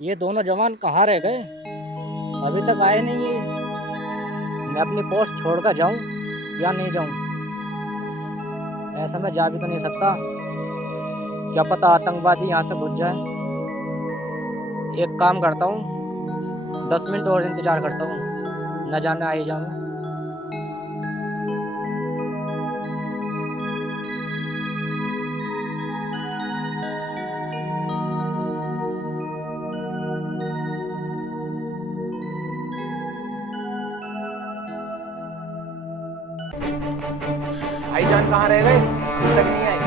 ये दोनों जवान कहाँ रह गए? अभी तक आए नहीं ये। मैं अपनी पोस्ट छोड़कर जाऊं या नहीं जाऊं? ऐसा मैं जा भी तो नहीं सकता। क्या पता आतंकवादी यहाँ से घुस जाए। एक काम करता हूँ, 10 मिनट और इंतजार करता हूँ, न जाने आ ही जाऊँ। भाईजान कहाँ रह गए? अभी तक नहीं आए।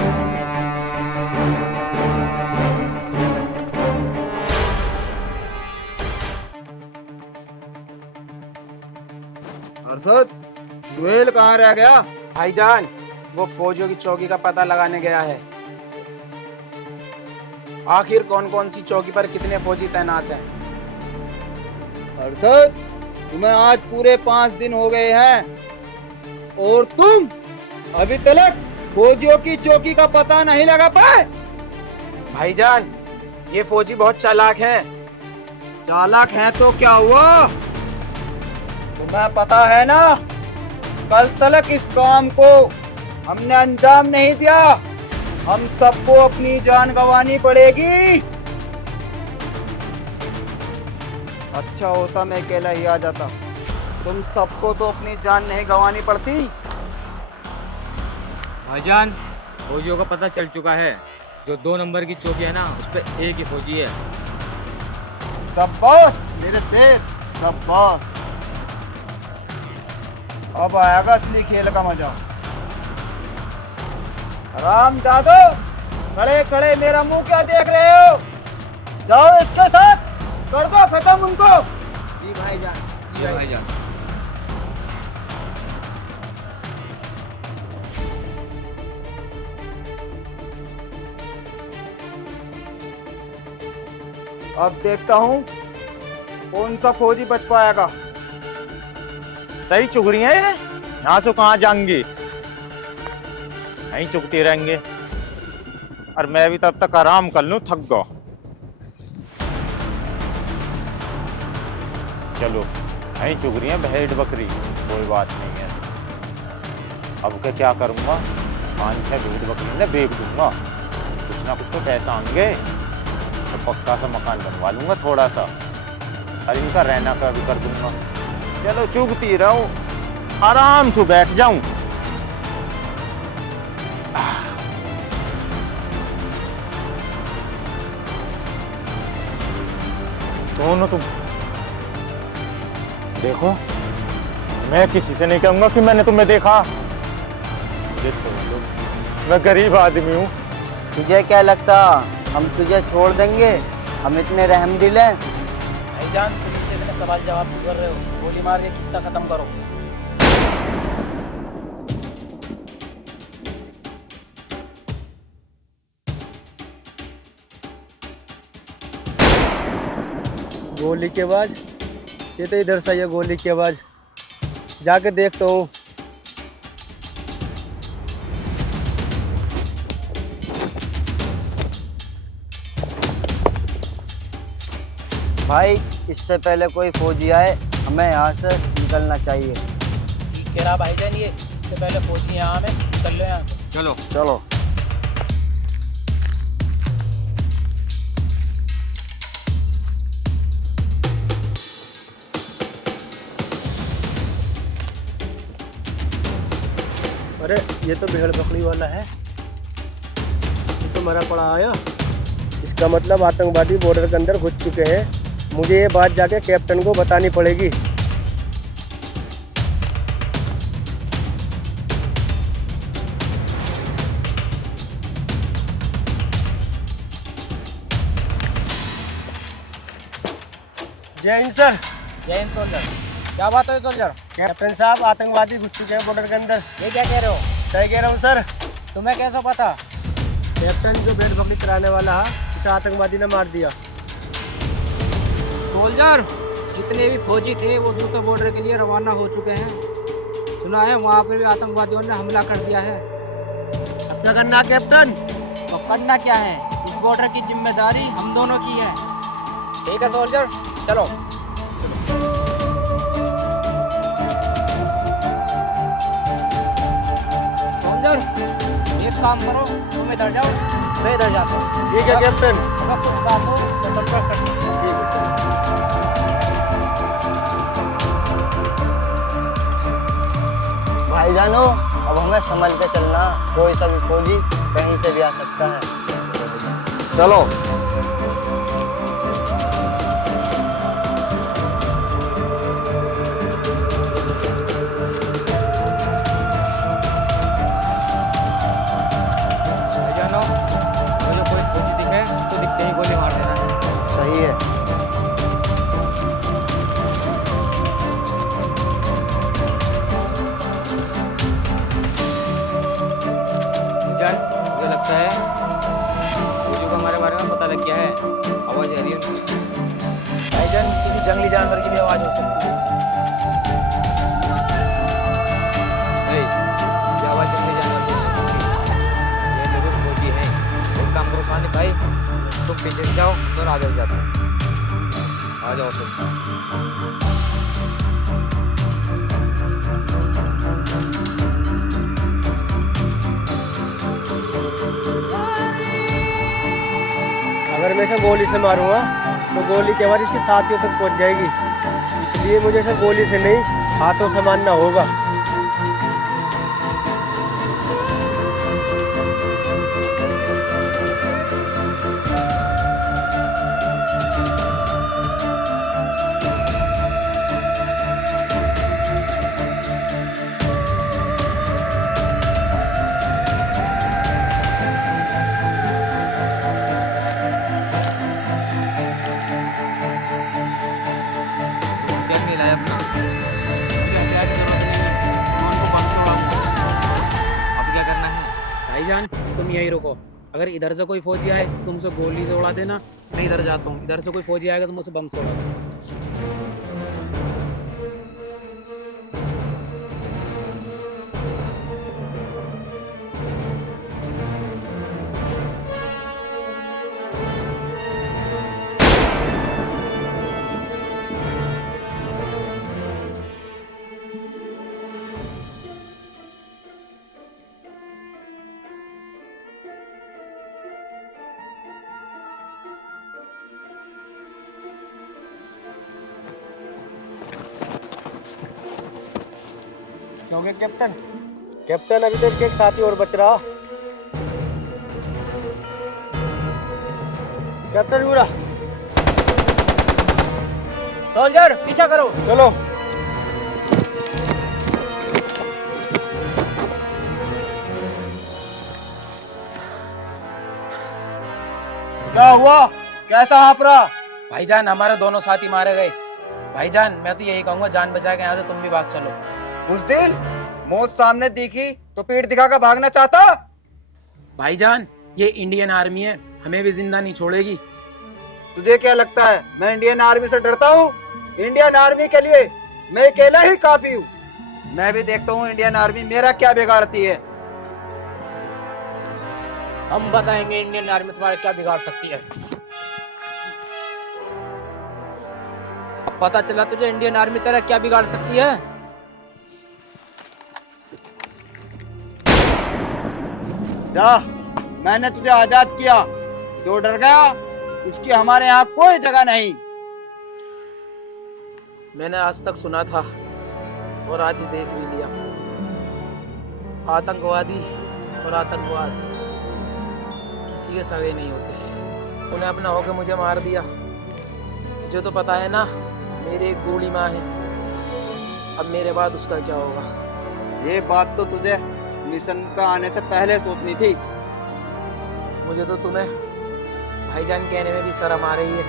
अरशद, सुहेल कहाँ रह गया? भाईजान वो फौजियों की चौकी का पता लगाने गया है। आखिर कौन कौन सी चौकी पर कितने फौजी तैनात हैं? अरशद, तुम्हें आज पूरे 5 दिन हो गए हैं और तुम अभी तक फौजियों की चौकी का पता नहीं लगा पाए। भाईजान ये फौजी बहुत चालाक हैं। चालाक हैं तो क्या हुआ? तुम्हें पता है ना, कल तक इस काम को हमने अंजाम नहीं दिया। हम सबको अपनी जान गंवानी पड़ेगी। अच्छा होता मैं अकेला ही आ जाता, तुम सबको तो अपनी जान नहीं गंवानी पड़ती। भाईजान फौजियों का पता चल चुका है। जो 2 नंबर की चौकी है ना, उस पर एक ही फौजी है। शाबाश मेरे शेर, शाबाश। अब आएगा असली खेल का मजा। राम दादो, खड़े खड़े मेरा मुंह क्या देख रहे हो? जाओ इसके साथ कर दो खत्म उनको। जी भाईजान। ये भाईजान। अब देखता हूँ कौन सा फौजी बच पाएगा। सही चुग रही है, यहाँ से कहाँ जाएंगे, यहीं चुगते रहेंगे। और मैं भी तब तक आराम कर लूं, थक गया। चलो यहीं चुग रही है भेड़ बकरी, कोई बात नहीं है। अब क्या करूंगा, 5-6 भेड़ बकरी ने बेच दूंगा, कुछ ना कुछ तो पैसा आएंगे, तो पक्का सा मकान बनवा लूंगा थोड़ा सा, और इनका रहना का भी कर दूंगा। चलो चुगती रहो, आराम से बैठ जाऊं। कौन हो तुम? देखो, मैं किसी से नहीं कहूंगा कि मैंने तुम्हें देखा। मुझे छोड़ दो, मैं गरीब आदमी हूँ। तुझे क्या लगता हम तुझे छोड़ देंगे? हम इतने रहमदिल हैं? भाईजान तुम मुझसे इतने सवाल जवाब क्यों कर रहे हो? गोली मार के किस्सा खत्म करो। गोली की आवाज़? ये तो इधर से आई है गोली की आवाज़। जाके देखता हूँ। भाई इससे पहले कोई फौजी आए, हमें यहाँ से निकलना चाहिए। ठीक कह रहा भाईजान, ये इससे पहले फौजी यहाँ में निकल लो यहाँ से। चलो चलो। अरे ये तो भेड़ बकरी वाला है। ये तो मरा पड़ा आया। इसका मतलब आतंकवादी बॉर्डर के अंदर घुस चुके हैं। मुझे ये बात जाके कैप्टन को बतानी पड़ेगी। जय हिंद सर। जय हिंद सोल्जर। क्या बात है सोल्जर? कैप्टन साहब, आतंकवादी घुस चुके हैं बॉर्डर के अंदर। ये क्या कह रहे हो? सही कह रहा हूँ सर। तुम्हें कैसे पता? कैप्टन जो भेड़ बकरी चलाने वाला है, उसे आतंकवादी ने मार दिया। सोल्जर, जितने भी फौजी थे वो दूसरे बॉर्डर के लिए रवाना हो चुके हैं। सुना है वहाँ पे भी आतंकवादियों ने हमला कर दिया है। अब क्या करना कैप्टन? तो करना क्या है, इस बॉर्डर की जिम्मेदारी हम दोनों की है। ठीक है सोल्जर, चलो। सोल्जर, एक काम करो, तुम इधर जाओ, मैं इधर जाता हूँ। ठीक है कैप्टन। अगर कुछ बात हो तो संपर्क कर सकते हो। भाईजानो, अब हमें संभल के चलना, कोई सा भी फौजी कहीं से भी आ सकता है। चलो। भाईजानो, मुझे कोई फौजी दिखे तो दिखते ही गोली मार देना। सही है। जान, मुझे लगता है फौजियों को हमारे बारे में पता लग गया है। आवाज आ रही है उनकी। भाईजान किसी जंगली जानवर की भी आवाज हो सकती है। नहीं, ये आवाज जंगली जानवर की नहीं होगी। ये जरूर फौजी हैं। एक काम करो सानी भाई, तुम पीछे से जाओ, हम दोनों आगे से जाते हैं। आ जाओ फिर। अगर मैं इसे गोली से मारूंगा तो गोली के बाद इसकी साथियों तक पहुंच जाएगी, इसलिए मुझे इसे गोली से नहीं, हाथों से मारना होगा। क्या नहीं लाया अपना? मुझे हथियार की जरूरत नहीं है, मैं उनको बम से उड़ाऊंगा। अब क्या करना है? भाईजान तुम यहीं रुको, अगर इधर से कोई फौजी आए तुम उसे गोली से उड़ा देना, मैं इधर जाता हूँ। इधर से कोई फौजी आएगा तुम उसे बम से उड़ा देना। क्योंकि कैप्टन कैप्टन अभी तक एक साथी और बच रहा। कैप्टन बुरा, सोल्जर, पीछा करो। चलो। क्या हुआ? कैसा हाँफ रहा? भाईजान हमारे दोनों साथी मारे गए। भाईजान मैं तो यही कहूंगा, जान बचा के यहाँ से तुम भी भाग चलो। बुज़दिल, मौत सामने दिखी तो पीठ दिखाकर भागना चाहता? भाईजान ये इंडियन आर्मी है, हमें भी जिंदा नहीं छोड़ेगी। तुझे क्या लगता है मैं इंडियन आर्मी से डरता हूँ? इंडियन आर्मी के लिए मैं अकेला ही काफी हूँ। मैं भी देखता हूँ इंडियन आर्मी मेरा क्या बिगाड़ती है। हम बताएंगे इंडियन आर्मी तुम्हारे क्या बिगाड़ सकती है। अब पता चला तुझे इंडियन आर्मी तेरा क्या बिगाड़ सकती है। जा, मैंने तुझे आजाद किया, जो डर गया उसकी हमारे यहाँ कोई जगह नहीं। मैंने आज तक सुना था और आज ही देख भी लिया, आतंकवादी और आतंकवाद किसी के सगे नहीं होते। उन्हें अपना होकर मुझे मार दिया। तुझे तो पता है ना, मेरी एक बूढ़ी माँ है, अब मेरे बाद उसका क्या होगा। ये बात तो तुझे मिशन पे आने से पहले सोचनी थी। मुझे तो तुम्हें भाईजान कहने में भी शर्म आ रही है।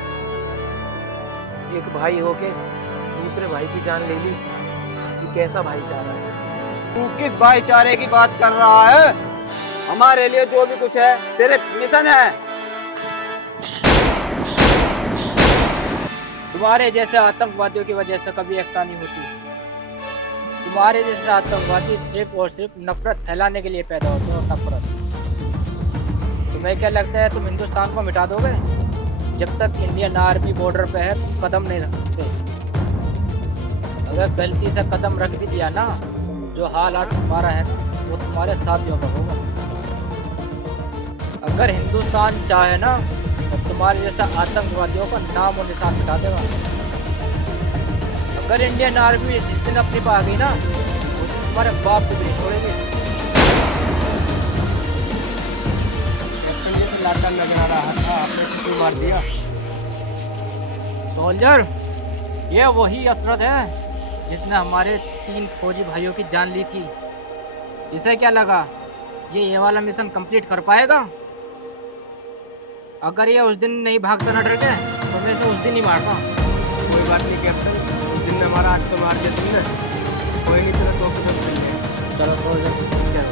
एक भाई होके दूसरे भाई की जान ले ली, ये कैसा भाईचारा है। तू किस भाईचारे की बात कर रहा है? हमारे लिए जो भी कुछ है सिर्फ मिशन है। तुम्हारे जैसे आतंकवादियों की वजह से कभी एकता नहीं होती। तुम्हारे जैसे आतंकवादी सिर्फ और सिर्फ नफरत फैलाने के लिए पैदा होते हैं, और नफरत। तुम्हें क्या लगता है तुम हिंदुस्तान को मिटा दोगे? जब तक इंडियन आर्मी बॉर्डर पे है कदम नहीं रख सकते। अगर गलती से कदम रख भी दिया ना, जो हाल आज तुम्हारा है वो तुम्हारे साथियों का होगा। अगर हिंदुस्तान चाहे ना तो तुम्हारे जैसा आतंकवादियों का नाम और निशान मिटा देगा। अगर इंडियन आर्मी जिस दिन अपनी पा गई ना, वो तुम्हारे बाप को भी नहीं छोड़ेगी। कैप्टन जी से लाटा नजर आ रहा था, आपने क्यों मार दिया? सोल्जर, ये वही असरत है जिसने हमारे 3 फौजी भाइयों की जान ली थी। इसे क्या लगा ये वाला मिशन कंप्लीट कर पाएगा? अगर ये उस दिन नहीं भागता ना डर के तो मैं इसे उस दिन ही मारता। कोई बात नहीं कैप्टन, उस दिन ने हमारा आज तो मार दिया तुमने। कोई नहीं, चलो तो कुछ नहीं है। चलो सोल्जर, ठीक है।